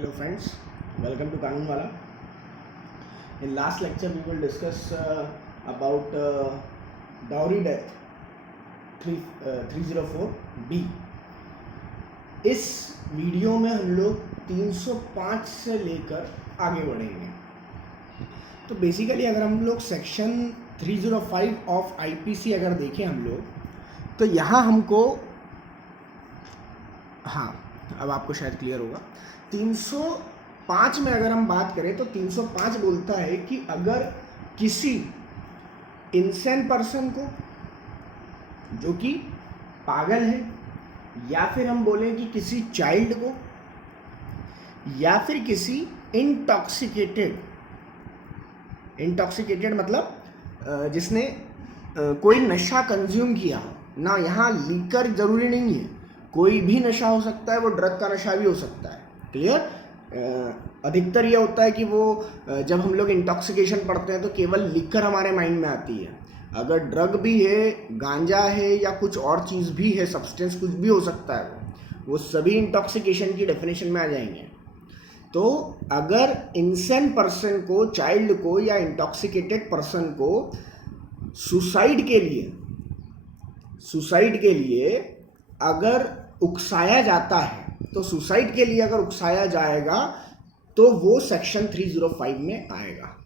Hello friends, welcome to Kanun Wala. In last lecture we will discuss about dowry death 304B. इस video में हम लोग 305 से लेकर आगे बढ़ेंगे. तो बेसिकली अगर हम लोग सेक्शन 305 ऑफ आईपीसी अगर देखें हम लोग तो यहाँ हमको अब आपको शायद क्लियर होगा. 305 में अगर हम बात करें तो 305 बोलता है कि अगर किसी इंसान पर्सन को जो कि पागल है या फिर हम बोलें कि किसी चाइल्ड को या फिर किसी इंटॉक्सिकेटेड मतलब जिसने कोई नशा कंज्यूम किया हो ना. यहाँ लीकर जरूरी नहीं है, कोई भी नशा हो सकता है, वो ड्रग का नशा भी हो सकता है. क्लियर. अधिकतर ये होता है कि वो जब हम लोग इंटॉक्सिकेशन पढ़ते हैं तो केवल लिकर हमारे माइंड में आती है. अगर ड्रग भी है, गांजा है या कुछ और चीज़ भी है, सब्सटेंस कुछ भी हो सकता है, वो सभी इंटॉक्सिकेशन की डेफिनेशन में आ जाएंगे. तो अगर इंसान पर्सन को, चाइल्ड को या इंटॉक्सिकेटेड पर्सन को सुसाइड के लिए अगर उकसाया जाता है तो सुसाइड के लिए अगर उकसाया जाएगा तो वो सेक्शन 305 में आएगा.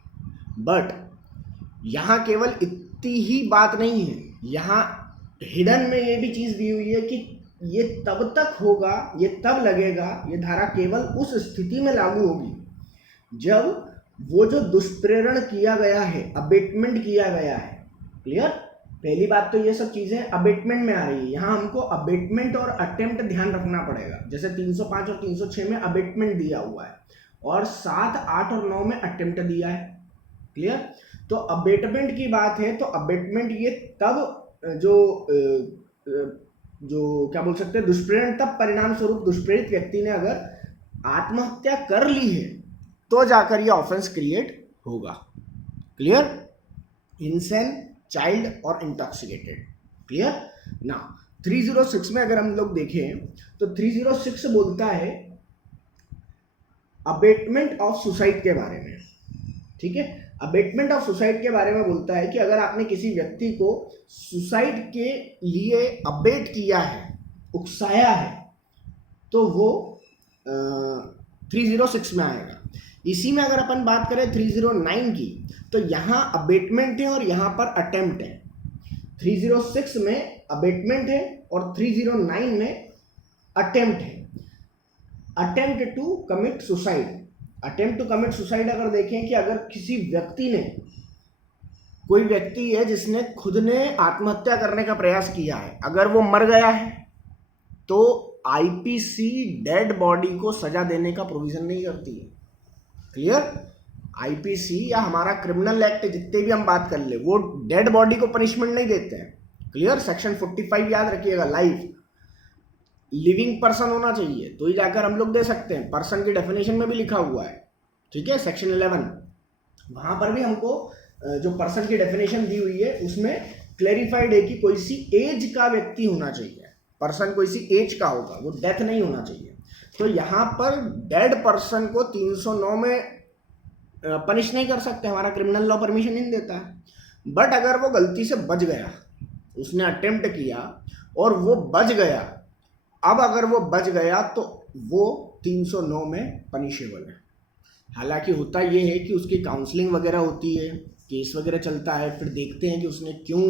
बट यहाँ केवल इतनी ही बात नहीं है, यहाँ हिडन में ये भी चीज़ दी हुई है कि ये तब तक होगा, ये तब लगेगा, ये धारा केवल उस स्थिति में लागू होगी जब वो जो दुष्प्रेरण किया गया है, अबेटमेंट किया गया है. क्लियर. पहली बात तो ये सब चीज़ें अबेटमेंट में आ रही है. यहाँ हमको अबेटमेंट और अटेम्प्ट ध्यान रखना पड़ेगा. जैसे 305 और 306 में अबेटमेंट दिया हुआ है और 7, 8 और 9 में अटेम्प्ट दिया है. क्लियर. तो अबेटमेंट की बात है तो अबेटमेंट ये तब जो क्या बोल सकते हैं, दुष्प्रेरण तब परिणाम स्वरूप दुष्प्रेरित व्यक्ति ने अगर आत्महत्या कर ली है तो जाकर ये ऑफेंस क्रिएट होगा. क्लियर. इंसान, चाइल्ड और इंटॉक्सिकेटेड. क्लियर. ना 306 में अगर हम लोग देखें तो 306 बोलता है अबेटमेंट ऑफ सुसाइड के बारे में. ठीक है. अबेटमेंट ऑफ सुसाइड के बारे में बोलता है कि अगर आपने किसी व्यक्ति को सुसाइड के लिए अबेट किया है, उकसाया है, तो वो 306 में आएगा. इसी में अगर अपन बात करें 309 की तो यहाँ अबेटमेंट है और यहाँ पर अटेम्प्ट है. 306 में अबेटमेंट है और 309 में अटेम्प्ट है. Attempt to commit suicide. Attempt to commit suicide अगर देखें कि अगर किसी व्यक्ति ने, कोई व्यक्ति है जिसने खुद ने आत्महत्या करने का प्रयास किया है, अगर वो मर गया है तो आईपीसी डेड बॉडी को सजा देने का प्रोविजन नहीं करती है. क्लियर. आईपीसी या हमारा क्रिमिनल एक्ट जितने भी हम बात कर ले, वो डेड बॉडी को पनिशमेंट नहीं देते हैं. क्लियर. सेक्शन 45 याद रखिएगा. लाइफ लिविंग पर्सन होना चाहिए तो ही जाकर हम लोग दे सकते हैं. पर्सन की डेफिनेशन में भी लिखा हुआ है. ठीक है. सेक्शन 11 वहां पर भी हमको जो पर्सन की डेफिनेशन दी हुई है उसमें क्लेरिफाइड है कि कोई सी एज का व्यक्ति होना चाहिए. पर्सन कोई सी एज का होगा, वो डेथ नहीं होना चाहिए. तो यहाँ पर डेड पर्सन को 309 में पनिश नहीं कर सकते, हमारा क्रिमिनल लॉ परमिशन नहीं देता है. बट अगर वो गलती से बच गया, उसने अटेम्प्ट किया और वो बच गया, अब अगर वो बच गया तो वो 309 में पनिशेबल है. हालांकि होता ये है कि उसकी काउंसलिंग वगैरह होती है, केस वगैरह चलता है, फिर देखते हैं कि उसने क्यों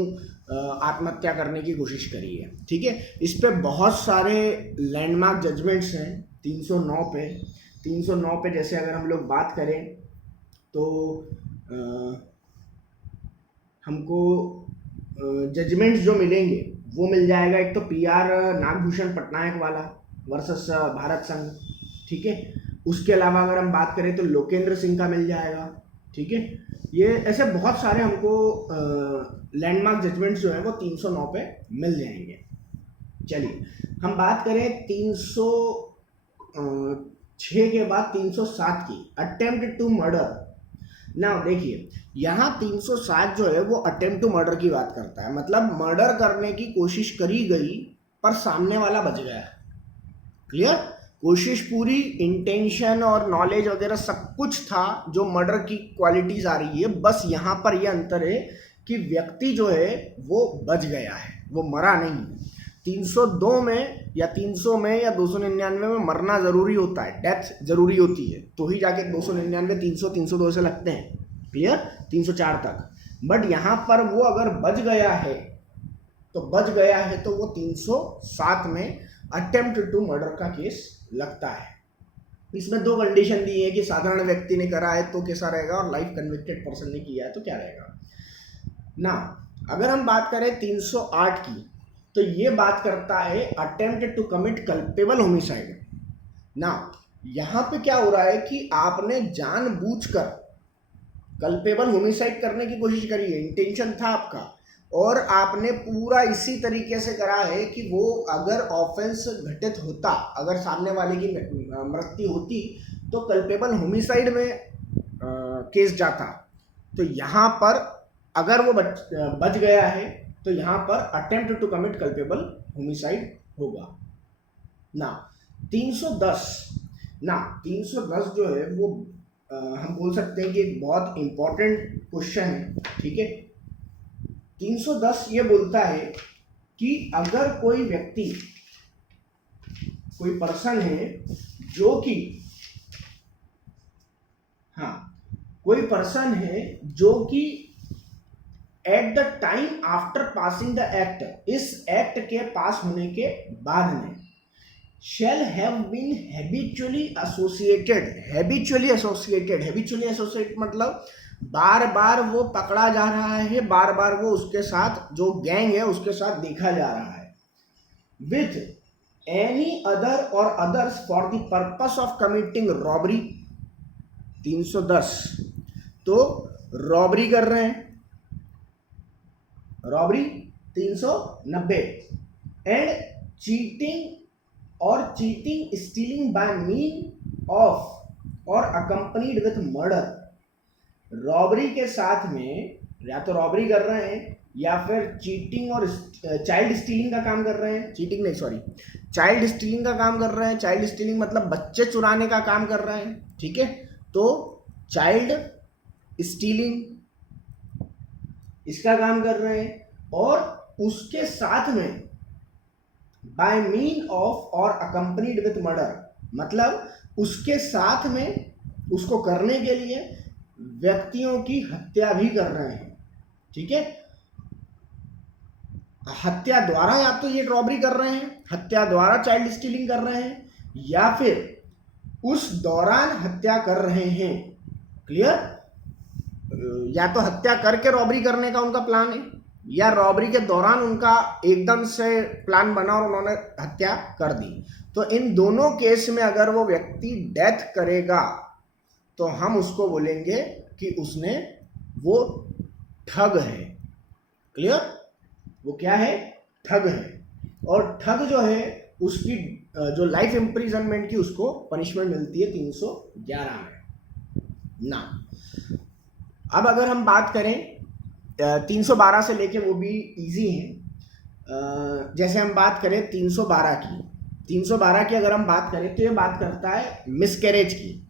आत्महत्या करने की कोशिश करी है. ठीक है. इस पे बहुत सारे लैंडमार्क जजमेंट्स हैं 309 पे जैसे अगर हम लोग बात करें तो हमको जजमेंट्स जो मिलेंगे वो मिल जाएगा. एक तो PR नागभूषण पटनायक वाला वर्सेस भारत संघ. ठीक है. उसके अलावा अगर हम बात करें तो लोकेंद्र सिंह का मिल जाएगा. ठीक है. ये ऐसे बहुत सारे हमको लैंडमार्क जजमेंट्स जो है वो 309 पे मिल जाएंगे. चलिए हम बात करें 306 के बाद 307 की, अटेम्प्ट टू मर्डर. ना देखिए यहाँ 307 जो है वो अटेम्प्ट टू मर्डर की बात करता है. मतलब मर्डर करने की कोशिश करी गई पर सामने वाला बच गया. क्लियर. कोशिश पूरी, इंटेंशन और नॉलेज वगैरह सब कुछ था जो मर्डर की क्वालिटीज आ रही है, बस यहाँ पर यह अंतर है कि व्यक्ति जो है वो बच गया है, वो मरा नहीं। 302 में या 300 में या 299 में मरना ज़रूरी होता है, डेथ ज़रूरी होती है, तो ही जाके 299, 300, 302 से लगते हैं, क्लियर, 304 तक। बट यहाँ पर वो अगर बच गया है तो वो 307 में अटेम्प्ट टू मर्डर का केस लगता है। इसमें दो कंडीशन दी है कि साधारण व्यक्ति ने करा है तो कैसा रहेगा और लाइफ कन्विक्टेड पर्सन ने किया है तो क्या रहेगा ना। अगर हम बात करें 308 की, तो ये बात करता है attempt to commit culpable homicide ना। यहाँ पे क्या हो रहा है कि आपने जानबूझकर कल्पेबल होमिसाइड करने की कोशिश करी है, इंटेंशन था आपका, और आपने पूरा इसी तरीके से करा है कि वो अगर ऑफेंस घटित होता, अगर सामने वाले की मृत्यु होती तो कल्पेबल होमिसाइड में केस जाता। तो यहाँ पर अगर वो बच गया है तो यहाँ पर attempt to commit culpable homicide होगा ना। 310 जो है वो हम बोल सकते हैं कि एक बहुत इंपॉर्टेंट क्वेश्चन है, ठीक है। 310 ये बोलता है कि अगर कोई व्यक्ति, कोई पर्सन है जो कि, कोई पर्सन है जो कि at the time after passing the act, इस एक्ट के पास होने के बाद में, shall have been habitually associated मतलब बार बार वो पकड़ा जा रहा है, बार बार वो उसके साथ, जो गैंग है उसके साथ देखा जा रहा है, with any other or others for the purpose of committing robbery। 310 तो रॉबरी कर रहे हैं, रॉबरी 390 एंड चीटिंग और cheating stealing by mean of और अकम्पनीड विथ मर्डर। रॉबरी के साथ में या तो रॉबरी कर रहे हैं या फिर चीटिंग और चाइल्ड स्टीलिंग का काम कर रहे हैं, चाइल्ड स्टीलिंग का काम कर रहे हैं। चाइल्ड स्टीलिंग मतलब बच्चे चुराने का काम कर रहे हैं, ठीक है। तो चाइल्ड स्टीलिंग इसका काम कर रहे हैं, और उसके साथ में बाय मीन ऑफ और अकम्पनीड विथ मर्डर मतलब उसके साथ में उसको करने के लिए व्यक्तियों की हत्या भी कर रहे हैं, ठीक है। हत्या द्वारा या तो ये रॉबरी कर रहे हैं, हत्या द्वारा चाइल्ड स्टीलिंग कर रहे हैं, या फिर उस दौरान हत्या कर रहे हैं, क्लियर। या तो हत्या करके रॉबरी करने का उनका प्लान है, या रॉबरी के दौरान उनका एकदम से प्लान बना और उन्होंने हत्या कर दी। तो इन दोनों केस में अगर वो व्यक्ति डेथ करेगा तो हम उसको बोलेंगे कि उसने, वो ठग है, क्लियर। वो क्या है, ठग है। और ठग जो है उसकी जो लाइफ इम्प्रिजनमेंट की उसको पनिशमेंट मिलती है 311 में ना। अब अगर हम बात करें 312 से लेके, वो भी इजी है। जैसे हम बात करें 312 की, 312 की अगर हम बात करें तो ये बात करता है मिसकैरेज की,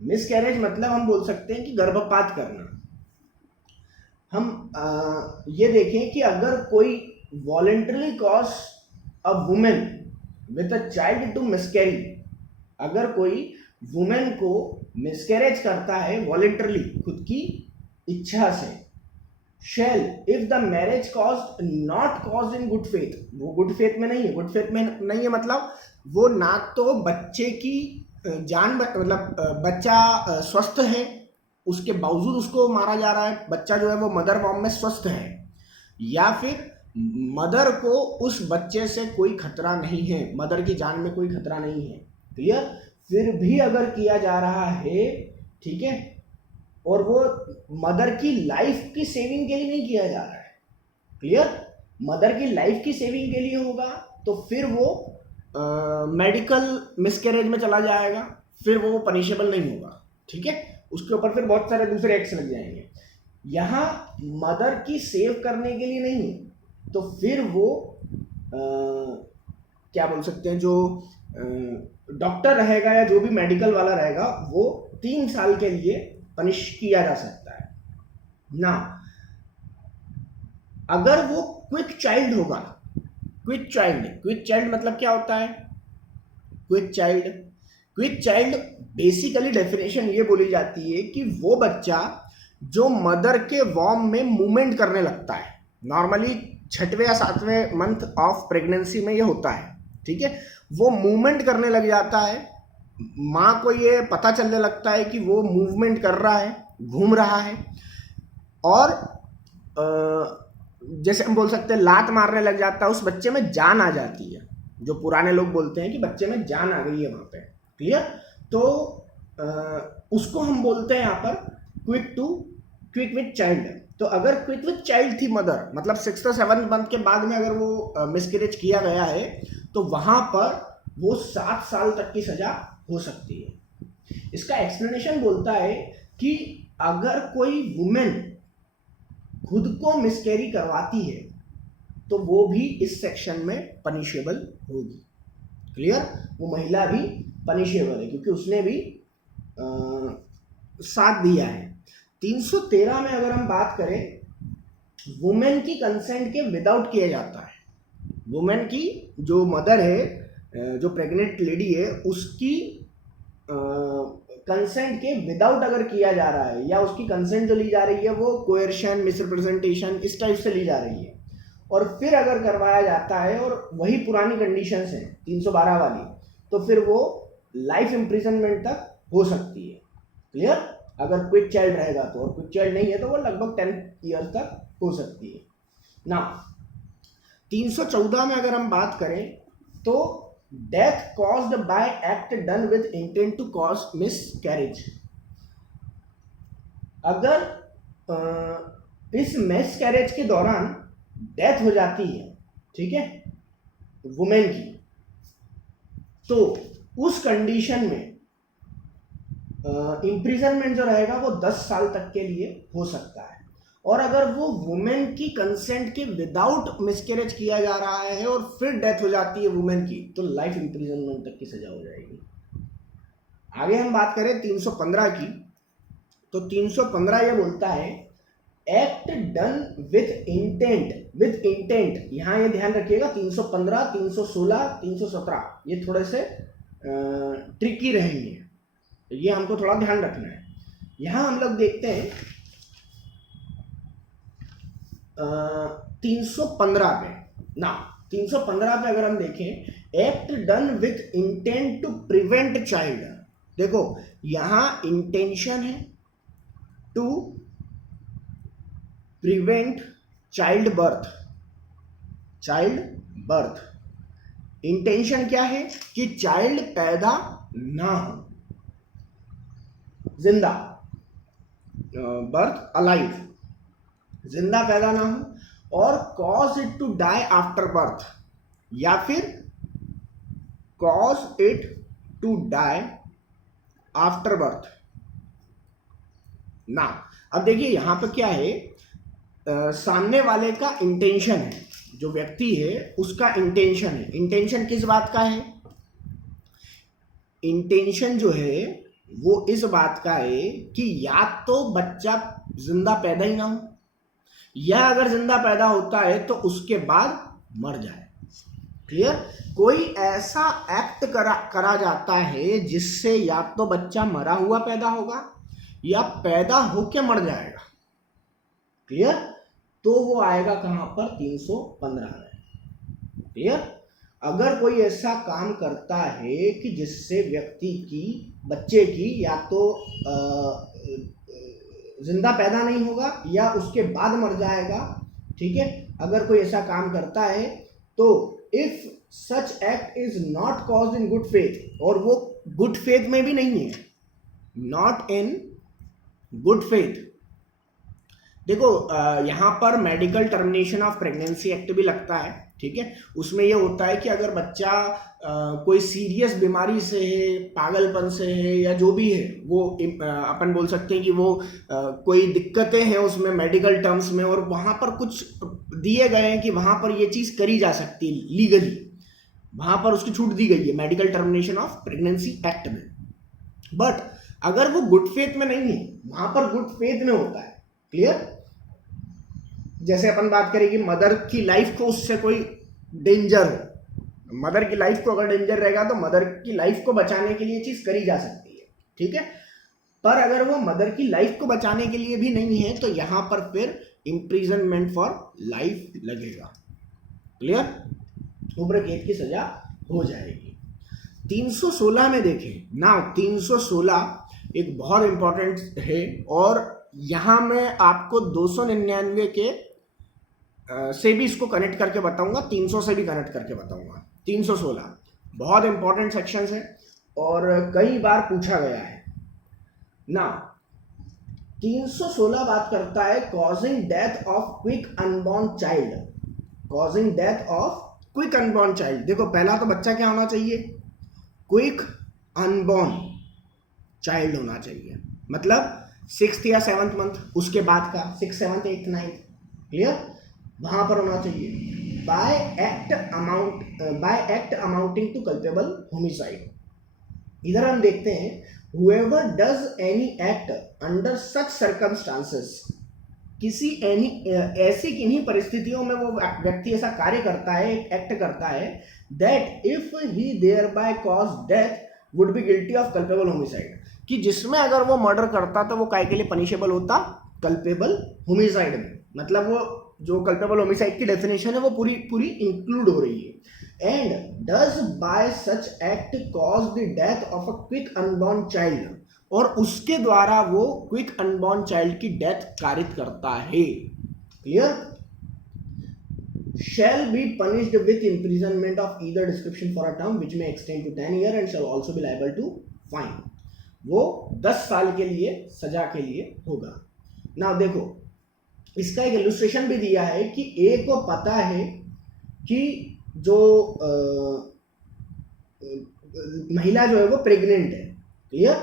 मिसकैरेज मतलब हम बोल सकते हैं कि गर्भपात करना। हम ये देखें कि अगर कोई voluntarily cause a women with a child to miscarry, अगर कोई वुमेन को मिसकैरेज करता है वॉलेंटरली, खुद की इच्छा से, shall if the marriage caused not caused in good faith, वो गुड फेथ में नहीं है, गुड फेथ में नहीं है मतलब वो ना तो बच्चे की जान, मतलब बच्चा स्वस्थ है, उसके बावजूद उसको मारा जा रहा है, बच्चा जो है वो मदर वॉर्म में स्वस्थ है, या फिर मदर को उस बच्चे से कोई खतरा नहीं है, मदर की जान में कोई खतरा नहीं है, क्लियर। फिर भी अगर किया जा रहा है, ठीक है, और वो मदर की लाइफ की सेविंग के लिए नहीं किया जा रहा है, क्लियर, मदर की लाइफ की सेविंग के लिए होगा तो फिर वो मेडिकल मिसकैरेज में चला जाएगा, फिर वो पनिशेबल नहीं होगा, ठीक है। उसके ऊपर फिर बहुत सारे दूसरे एक्ट्स लग जाएंगे। यहाँ मदर की सेव करने के लिए नहीं, तो फिर वो क्या बोल सकते हैं, जो डॉक्टर रहेगा या जो भी मेडिकल वाला रहेगा वो 3 साल के लिए पनिश किया जा सकता है ना। अगर वो क्विक चाइल्ड होगा, क्विक चाइल्ड मतलब क्या होता है? क्विक चाइल्ड बेसिकली डेफिनेशन ये बोली जाती है कि वो बच्चा जो मदर के वॉर्म में मूवमेंट करने लगता है। नॉर्मली 6वें या 7वें मंथ ऑफ प्रेगनेंसी में ये होता है, ठीक है। वो मूवमेंट करने लग जाता है, माँ को ये पता चलने लगता है कि वो मूवमेंट कर रहा है, घूम रहा है, और जैसे हम बोल सकते हैं लात मारने लग जाता है, उस बच्चे में जान आ जाती है। जो पुराने लोग बोलते हैं कि बच्चे में जान आ गई है वहाँ पे, क्लियर। तो उसको हम बोलते हैं यहाँ पर क्विक विथ चाइल्ड। तो अगर क्विक विथ चाइल्ड थी मदर, मतलब 6th और 7th मंथ के बाद में अगर वो मिसकैरेज किया गया है, तो वहाँ पर वो 7 साल तक की सजा हो सकती है। इसका एक्सप्लेनेशन बोलता है कि अगर कोई वुमेन खुद को मिसकैरी करवाती है तो वो भी इस सेक्शन में पनिशेबल होगी, क्लियर। वो महिला भी पनिशेबल है क्योंकि उसने भी साथ दिया है। 313 में अगर हम बात करें, वुमेन की कंसेंट के विदाउट किया जाता है। वुमेन की जो मदर है, जो प्रेग्नेंट लेडी है, उसकी कंसेंट के विदाउट अगर किया जा रहा है, या उसकी कंसेंट जो ली जा रही है वो कोएर्शन, मिसरिप्रेजेंटेशन इस टाइप से ली जा रही है, और फिर अगर करवाया जाता है और वही पुरानी कंडीशंस हैं 312 वाली, तो फिर वो लाइफ इम्प्रिजनमेंट तक हो सकती है, क्लियर। अगर क्विक चाइल्ड रहेगा तो, और क्विक चाइल्ड नहीं है तो वो लगभग 10 ईयर्स तक हो सकती है ना। 314 में अगर हम बात करें तो death caused by act done with intent to cause miscarriage. अगर इस मिसकैरेज के दौरान डेथ हो जाती है, ठीक है, वुमेन की, तो उस कंडीशन में इम्प्रिजनमेंट जो रहेगा वो 10 साल तक के लिए हो सकता है। और अगर वो वुमेन की कंसेंट के विदाउट मिसकैरेज किया जा रहा है और फिर डेथ हो जाती है वुमेन की, तो लाइफ इम्प्रिजनमेंट तक की सजा हो जाएगी। आगे हम बात करें 315 की, तो 315 ये बोलता है एक्ट डन विथ इंटेंट। यहाँ ये ध्यान रखिएगा, 315, 316, 317 ये थोड़े से ट्रिकी रहेंगे, ये हमको थोड़ा ध्यान रखना है। यहाँ हम लोग देखते हैं 315 पे ना। 315 पे अगर हम देखें, act done with intent to prevent child. देखो यहाँ इंटेंशन है to prevent child birth. Intention क्या है कि चाइल्ड पैदा ना हो, जिंदा, बर्थ अलाइव, जिंदा पैदा ना हो, और cause it to die after birth, या फिर cause it to die after birth ना। अब देखिए यहां पर क्या है, सामने वाले का इंटेंशन है, जो व्यक्ति है उसका इंटेंशन है। इंटेंशन किस बात का है? इंटेंशन जो है वो इस बात का है कि या तो बच्चा जिंदा पैदा ही ना हो, या अगर जिंदा पैदा होता है तो उसके बाद मर जाए, क्लियर। कोई ऐसा एक्ट करा जाता है जिससे या तो बच्चा मरा हुआ पैदा होगा या पैदा होके मर जाएगा, क्लियर। तो वो आएगा कहां पर? 315 में, क्लियर। अगर कोई ऐसा काम करता है कि जिससे व्यक्ति की, बच्चे की या तो जिंदा पैदा नहीं होगा या उसके बाद मर जाएगा, ठीक है, अगर कोई ऐसा काम करता है तो if such act is not caused in good faith, और वो गुड फेथ में भी नहीं है, नॉट इन गुड फेथ। देखो यहाँ पर medical termination of pregnancy act भी लगता है, ठीक है। उसमें ये होता है कि अगर बच्चा कोई सीरियस बीमारी से है, पागलपन से है या जो भी है, वो अपन बोल सकते हैं कि वो कोई दिक्कतें हैं उसमें मेडिकल टर्म्स में, और वहाँ पर कुछ दिए गए हैं कि वहाँ पर ये चीज़ करी जा सकती है लीगली, वहाँ पर उसकी छूट दी गई है medical termination of pregnancy act में। बट अगर वो गुड फेथ में नहीं है, वहाँ पर गुड फेथ में होता है। क्लियर? जैसे अपन बात करें कि मदर की लाइफ को उससे कोई डेंजर हो, मदर की लाइफ को अगर डेंजर रहेगा तो मदर की लाइफ को बचाने के लिए चीज करी जा सकती है, ठीक है। पर अगर वो मदर की लाइफ को बचाने के लिए भी नहीं है तो यहां पर फिर इम्प्रिजनमेंट फॉर लाइफ लगेगा। क्लियर? उम्र कैद की सजा हो जाएगी। 316 में देखें ना, 316 एक बहुत इंपॉर्टेंट है, और यहां मैं आपको 299 के से भी इसको कनेक्ट करके बताऊंगा, 300 से भी कनेक्ट करके बताऊंगा। 316 बहुत इंपॉर्टेंट सेक्शन है और कई बार पूछा गया है ना। 316 बात करता है causing death of quick unborn child. Causing death of quick unborn child. देखो पहला तो बच्चा क्या होना चाहिए? क्विक अनबॉर्न चाइल्ड होना चाहिए, मतलब 6th या 7th मंथ, उसके बाद का 6th 7th 8th 9th। Clear? वहां पर होना चाहिए by act amounting to culpable homicide. इधर हम देखते हैं whoever does any act under such circumstances, किसी ऐसी किन्हीं परिस्थितियों में वो व्यक्ति ऐसा कार्य करता है, एक एक्ट करता है, that if he thereby cause death would be guilty of culpable homicide, कि जिसमें अगर वो मर्डर करता तो वो काय के लिए पनिशेबल होता? कल्पेबल होमिसाइड में। मतलब वो जो कल्पेबल होमिसाइड की डेफिनेशन है वो पूरी पूरी इंक्लूड हो रही है। And does bye such act cause the death of a quick unborn child, और उसके द्वारा वो क्विक अनबॉर्न चाइल्ड की डेथ कारित करता है। Clear? shall be punished with imprisonment of either description for a term which may extend to 10 years and shall also be liable to fine। वो 10 साल के लिए सजा के लिए होगा ना। देखो इसका एक इलस्ट्रेशन भी दिया है कि ए को पता है कि जो महिला जो है वो प्रेग्नेंट है। क्लियर?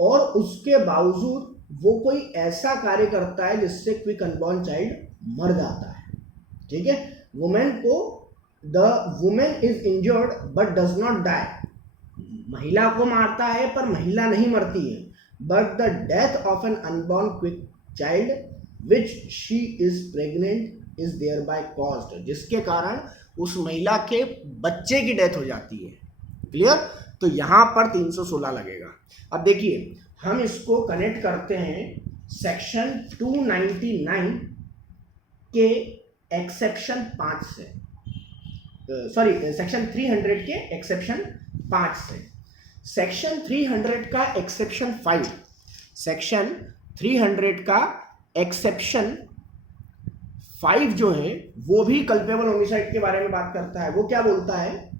और उसके बावजूद वो कोई ऐसा कार्य करता है जिससे क्विक अनबॉर्न चाइल्ड मर जाता है। ठीक है? वुमेन को the women is injured but does not die. महिला को मारता है पर महिला नहीं मरती है। But the death of an unborn quick child which she is pregnant is there by caused, जिसके कारण उस महिला के बच्चे की डेथ हो जाती है। क्लियर? तो यहां पर 316 लगेगा। अब देखिए हम इसको कनेक्ट करते हैं सेक्शन 299 के एक्सेप्शन 5 से, सॉरी सेक्शन 300 के एक्सेप्शन 5 से। सेक्शन 300 का एक्सेप्शन 5, सेक्शन 300 का एक्सेप्शन 5 जो है वो भी कल्पेबल होमिसाइड के बारे में बात करता है। वो क्या बोलता है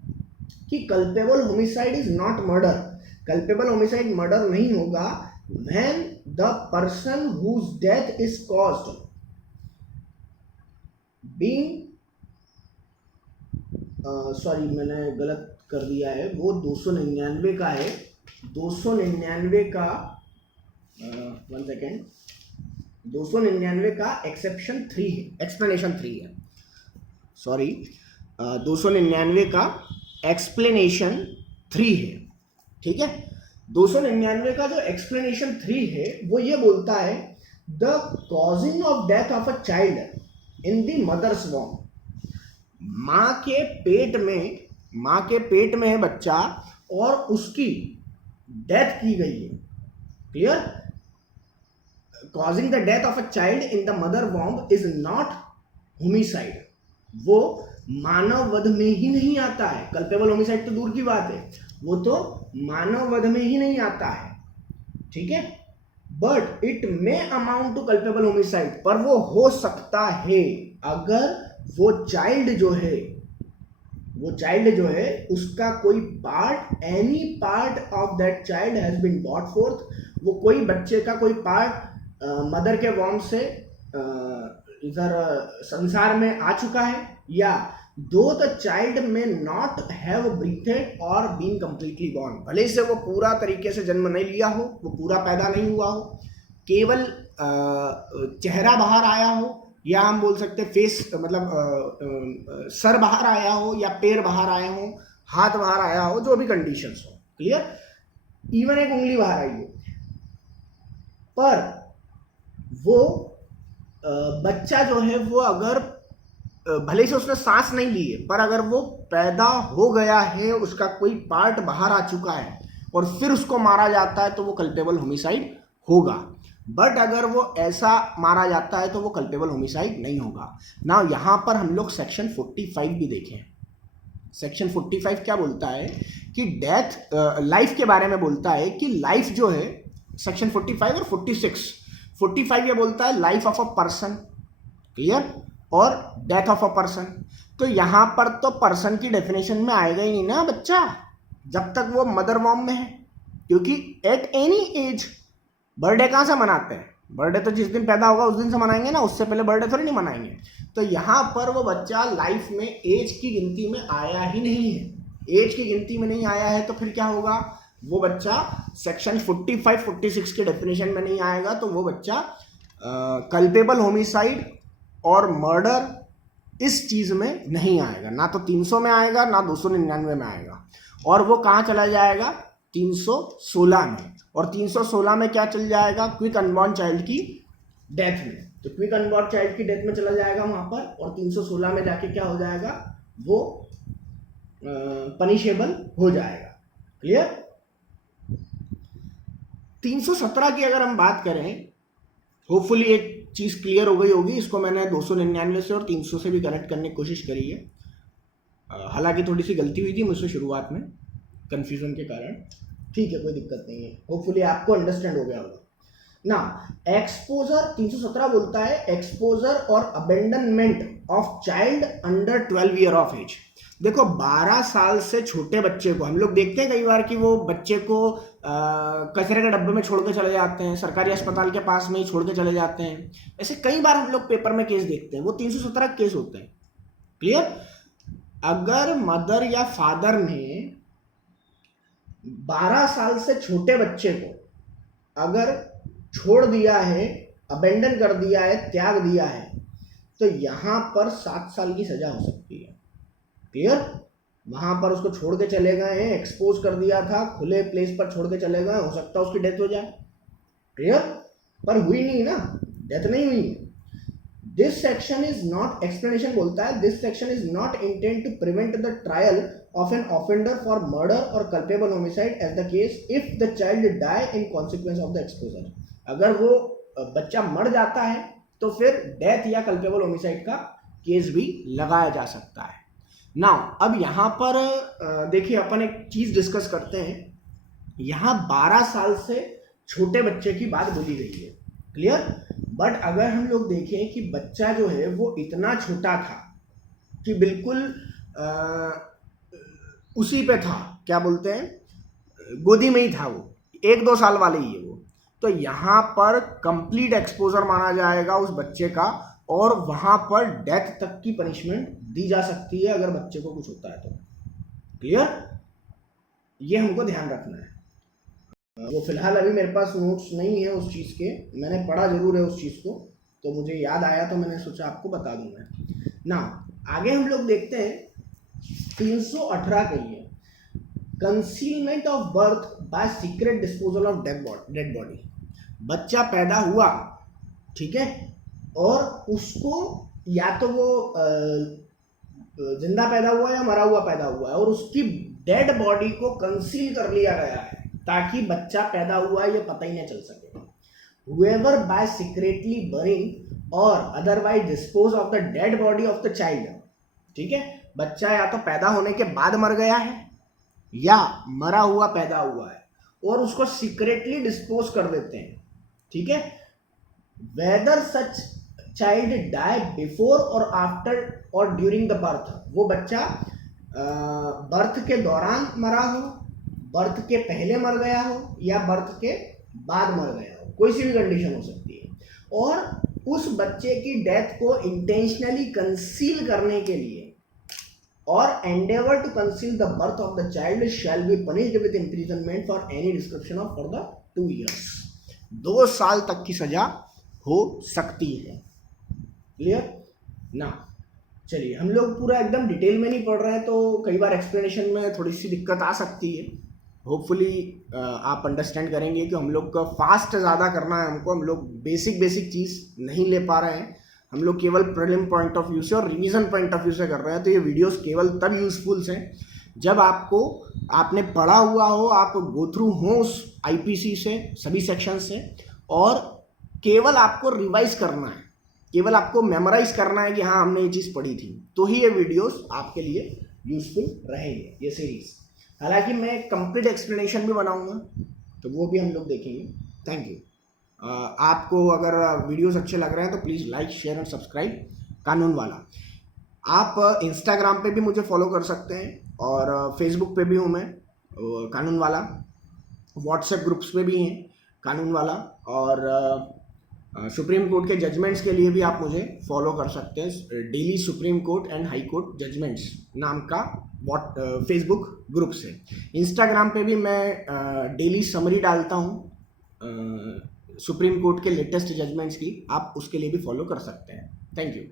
कि culpable homicide is not murder. Culpable homicide murder नहीं होगा when the person whose death is caused being, sorry मैंने गलत कर दिया है, वो 299 का है। 299 का 1 सेकेंड, 299 का एक्सेप्शन 3 है, एक्सप्लेनेशन 3 है, सॉरी 299 का एक्सप्लेनेशन 3 है। ठीक है? 299 का जो एक्सप्लेनेशन 3 है वो ये बोलता है the causing of death of a child in the mother's वॉर्म। माँ के पेट में है बच्चा और उसकी डेथ की गई है। Clear? Causing the death of a child in the mother worm is not homicide. वो मानव वध में ही नहीं आता है। कल्पेबल होमिसाइड तो दूर की बात है, वो तो मानव वध में ही नहीं आता है। ठीक है? But it may amount to culpable homicide, पर वो हो सकता है अगर वो चाइल्ड जो है उसका कोई part, any part of that child has been brought forth, वो कोई बच्चे का कोई पार्ट मदर के वॉर्म से इधर संसार में आ चुका है, या दो द चाइल्ड में नॉट हैव ब्रीथेड और बीन कंप्लीटली बॉर्न, भले से वो पूरा तरीके से जन्म नहीं लिया हो, वो पूरा पैदा नहीं हुआ हो, केवल चेहरा बाहर आया हो, या हम बोल सकते फेस मतलब सर बाहर आया हो, या पैर बाहर आए हो, हाथ बाहर आया हो, जो भी कंडीशंस हो, क्लियर, इवन एक उंगली बाहर आई हो, पर वो बच्चा जो है वो अगर भले से उसने सांस नहीं ली है, पर अगर वो पैदा हो गया है, उसका कोई पार्ट बाहर आ चुका है और फिर उसको मारा जाता है तो वो कल्पेबल होमिसाइड होगा। बट अगर वो ऐसा मारा जाता है तो वो कल्पेबल होमिसाइड नहीं होगा ना। यहाँ पर हम लोग सेक्शन 45 भी देखें। सेक्शन 45 क्या बोलता है कि डेथ लाइफ के बारे में बोलता है कि लाइफ जो है, सेक्शन 45 और 45 ये बोलता है life of a person, clear, और डेथ ऑफ अ पर्सन। तो यहाँ पर तो पर्सन की डेफिनेशन में आएगा ही नहीं ना बच्चा, जब तक वो मदर वॉर्म में है, क्योंकि एट एनी एज बर्थडे कहाँ से मनाते हैं? बर्थडे तो जिस दिन पैदा होगा उस दिन से मनाएंगे ना, उससे पहले बर्थडे थोड़ी नहीं मनाएंगे। तो यहाँ पर वो बच्चा लाइफ में एज की गिनती में आया ही नहीं है। एज की गिनती में नहीं आया है तो फिर क्या होगा? वो बच्चा सेक्शन 45-46 के डेफिनेशन में नहीं आएगा, तो वो बच्चा कल्पेबल होमिसाइड और मर्डर इस चीज़ में नहीं आएगा, ना तो 300 में आएगा ना 299 में आएगा। और वो कहाँ चला जाएगा? 316 में। और 316 में क्या चल जाएगा? क्विक अनबॉर्न चाइल्ड की डेथ में। तो क्विक अनबॉर्न चाइल्ड की डेथ में चला जाएगा वहाँ पर, और 316 में जाके क्या हो जाएगा? वो पनिशेबल हो जाएगा। क्लियर? 317 की अगर हम बात करें, होपफुली एक चीज़ क्लियर हो गई होगी। इसको मैंने 299 से और 300 से भी कनेक्ट करने की कोशिश करी है, हालांकि थोड़ी सी गलती हुई थी मुझसे शुरुआत में कंफ्यूजन के कारण। ठीक है, कोई दिक्कत नहीं है, होपफुली आपको अंडरस्टैंड हो गया होगा ना। एक्सपोजर 317 बोलता है एक्सपोजर और abandonment of child under 12 year of age. देखो 12 साल से छोटे बच्चे को हम लोग देखते हैं कई बार कि वो बच्चे को कचरे के डब्बे में छोड़ के चले जाते हैं, सरकारी अस्पताल के पास में ही छोड़ के चले जाते हैं। ऐसे कई बार हम लोग पेपर में केस देखते हैं, वो 317 केस होते हैं। क्लियर? अगर मदर या फादर ने 12 साल से छोटे बच्चे को अगर छोड़ दिया है, अबेंडन कर दिया है, त्याग दिया है, तो यहां पर 7 साल की सजा हो सकती है। क्लियर? वहां पर उसको छोड़ के चले गए हैं, एक्सपोज कर दिया था, खुले प्लेस पर छोड़ के चले गए, हो सकता है उसकी डेथ हो जाए। क्लियर? पर हुई नहीं ना, डेथ नहीं हुई। This section is not, explanation बोलता है this section is not intend to prevent the trial of an offender for murder or culpable homicide as the case if the child die in consequence of the exposure. अगर वो बच्चा मर जाता है तो फिर डेथ या कल्पेबल होमिसाइड का केस भी लगाया जा सकता है। नाउ अब यहाँ पर देखिए अपन एक चीज डिस्कस करते हैं। यहाँ 12 साल से छोटे बच्चे की बात बोली गई है। क्लियर? बट अगर हम लोग देखें कि बच्चा जो है वो इतना छोटा था कि बिल्कुल उसी पे था, क्या बोलते हैं, गोदी में ही था, वो 1-2 साल वाले ही है वो, तो यहाँ पर कंप्लीट एक्सपोजर माना जाएगा उस बच्चे का, और वहां पर डेथ तक की पनिशमेंट दी जा सकती है अगर बच्चे को कुछ होता है तो। क्लियर? ये हमको ध्यान रखना है। वो फिलहाल अभी मेरे पास नोट्स नहीं है उस चीज़ के, मैंने पढ़ा जरूर है उस चीज़ को, तो मुझे याद आया तो मैंने सोचा आपको बता दूं मैं ना। आगे हम लोग देखते हैं 318 के लिए, concealment of birth bye secret disposal of dead body. बच्चा पैदा हुआ, ठीक है, और उसको या तो वो जिंदा पैदा हुआ या मरा हुआ पैदा हुआ है, और उसकी डेड बॉडी को कंसील कर लिया गया है ताकि बच्चा पैदा हुआ है ये पता ही नहीं चल सके। Whoever by secretly burning or otherwise dispose of the dead body of the child, ठीक है, बच्चा या तो पैदा होने के बाद मर गया है या मरा हुआ पैदा हुआ है और उसको सीक्रेटली डिस्पोज कर देते हैं, ठीक है, whether such child die before or after or during the birth, वो बच्चा बर्थ के दौरान मरा हो, बर्थ के पहले मर गया हो, या बर्थ के बाद मर गया हो, कोई सी भी कंडीशन हो सकती है, और उस बच्चे की डेथ को इंटेंशनली कंसील करने के लिए और endeavour to conceal the birth of the child shall be punished with imprisonment for any description of for the 2 years। 2 साल तक की सजा हो सकती है। क्लियर ना? चलिए, हम लोग पूरा एकदम डिटेल में नहीं पढ़ रहे हैं, तो कई बार एक्सप्लेनेशन में थोड़ी सी दिक्कत आ सकती है। होपफुली आप अंडरस्टैंड करेंगे कि हम लोग का फास्ट ज़्यादा करना है हमको, हम लोग बेसिक चीज़ नहीं ले पा रहे हैं, हम लोग केवल प्रीलिम पॉइंट ऑफ व्यू से और रिवीजन पॉइंट ऑफ व्यू से कर रहे हैं। तो ये वीडियोस केवल तब यूजफुल हैं जब आपने पढ़ा हुआ हो, आप गो थ्रू हो उस आईपीसी से, सभी सेक्शन से, और केवल आपको रिवाइज करना है, केवल आपको मेमोराइज करना है कि हाँ हमने ये चीज़ पढ़ी थी, तो ही ये वीडियोस आपके लिए यूजफुल रहेंगे, ये सीरीज। हालांकि मैं कंप्लीट एक्सप्लेनेशन भी बनाऊंगा, तो वो भी हम लोग देखेंगे। Thank you. आपको अगर वीडियोस अच्छे लग रहे हैं तो प्लीज़ लाइक, शेयर और सब्सक्राइब कानून वाला। आप इंस्टाग्राम पे भी मुझे फॉलो कर सकते हैं, और फेसबुक पे भी हूँ मैं कानून वाला, व्हाट्सएप ग्रुप्स पे भी हैं कानून वाला, और सुप्रीम कोर्ट के जजमेंट्स के लिए भी आप मुझे फॉलो कर सकते हैं। Daily Supreme Court and High Court judgments नाम का फेसबुक ग्रुप से। इंस्टाग्राम पे भी मैं डेली समरी डालता हूँ सुप्रीम कोर्ट के लेटेस्ट जजमेंट्स की, आप उसके लिए भी फॉलो कर सकते हैं। Thank you.